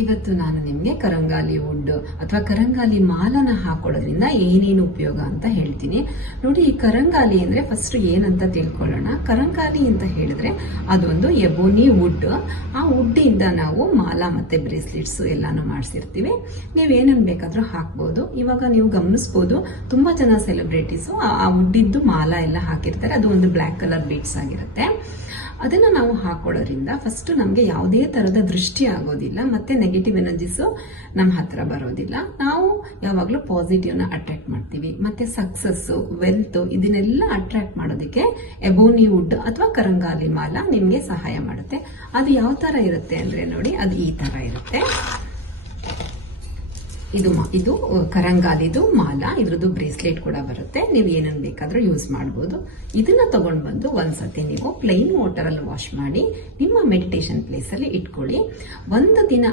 ಇವತ್ತು ನಾನು ನಿಮಗೆ ಕರಂಗಾಲಿ ವುಡ್ ಅಥವಾ ಕರಂಗಾಲಿ ಮಾಲನ ಹಾಕೊಳ್ಳೋದ್ರಿಂದ ಏನೇನು ಉಪಯೋಗ ಅಂತ ಹೇಳ್ತೀನಿ. ನೋಡಿ, ಈ ಕರಂಗಾಲಿ ಅಂದ್ರೆ ಫಸ್ಟ್ ಏನಂತ ತಿಳ್ಕೊಳ್ಳೋಣ. ಕರಂಗಾಲಿ ಅಂತ ಹೇಳಿದ್ರೆ ಅದೊಂದು ಎಬೋನಿ ವುಡ್. ಆ ವುಡ್ ಇಂದ ನಾವು ಮಾಲ ಮತ್ತೆ ಬ್ರೇಸ್ಲೆಟ್ಸ್ ಎಲ್ಲಾನು ಮಾಡಿಸಿರ್ತೀವಿ. ನೀವೇನನ್ ಬೇಕಾದ್ರೂ ಹಾಕ್ಬೋದು. ಇವಾಗ ನೀವು ಗಮನಿಸಬಹುದು, ತುಂಬಾ ಜನ ಸೆಲೆಬ್ರಿಟೀಸ್ ಆ ವುಡ್ ಇದ್ದು ಮಾಲ ಎಲ್ಲ ಹಾಕಿರ್ತಾರೆ. ಅದು ಒಂದು ಬ್ಲಾಕ್ ಕಲರ್ ಬೀಡ್ಸ್ ಆಗಿರುತ್ತೆ. ಅದನ್ನ ನಾವು ಹಾಕೊಳ್ಳೋದ್ರಿಂದ ಫಸ್ಟ್ ನಮ್ಗೆ ಯಾವುದೇ ತರದ ದೃಷ್ಟಿ ಆಗೋದಿಲ್ಲ, ಮತ್ತೆ ನೆಗೆಟಿವ್ ಎನರ್ಜೀಸ್ ನಮ್ಮ ಹತ್ರ ಬರೋದಿಲ್ಲ. ನಾವು ಯಾವಾಗ್ಲೂ ಪಾಸಿಟಿವ್ ನ ಅಟ್ರಾಕ್ಟ್ ಮಾಡ್ತೀವಿ. ಮತ್ತೆ ಸಕ್ಸಸ್, ವೆಲ್ತ್ ಇದನ್ನೆಲ್ಲ ಅಟ್ರಾಕ್ಟ್ ಮಾಡೋದಕ್ಕೆ ಎಬೋನಿ ವುಡ್ ಅಥವಾ ಕರಂಗಾಲಿ ಮಾಲ ನಿಮ್ಗೆ ಸಹಾಯ ಮಾಡುತ್ತೆ. ಅದು ಯಾವ ತರ ಇರುತ್ತೆ ಅಂದ್ರೆ ನೋಡಿ, ಅದು ಈ ತರ ಇರುತ್ತೆ. ಇದು ಕರಂಗಾಲಿದು ಮಾಲ, ಇದ್ರದ್ದು ಬ್ರೇಸ್ಲೆಟ್ ಕೂಡ ಬರುತ್ತೆ. ನೀವು ಏನನ್ ಬೇಕಾದ್ರೂ ಯೂಸ್ ಮಾಡಬಹುದು. ಇದನ್ನ ತಗೊಂಡ್ ಬಂದು ಒಂದ್ಸತಿ ನೀವು ಪ್ಲೈನ್ ವಾಟರ್ ಅಲ್ಲಿ ವಾಶ್ ಮಾಡಿ ನಿಮ್ಮ ಮೆಡಿಟೇಷನ್ ಪ್ಲೇಸ್ ಅಲ್ಲಿ ಇಟ್ಕೊಳ್ಳಿ. ಒಂದು ದಿನ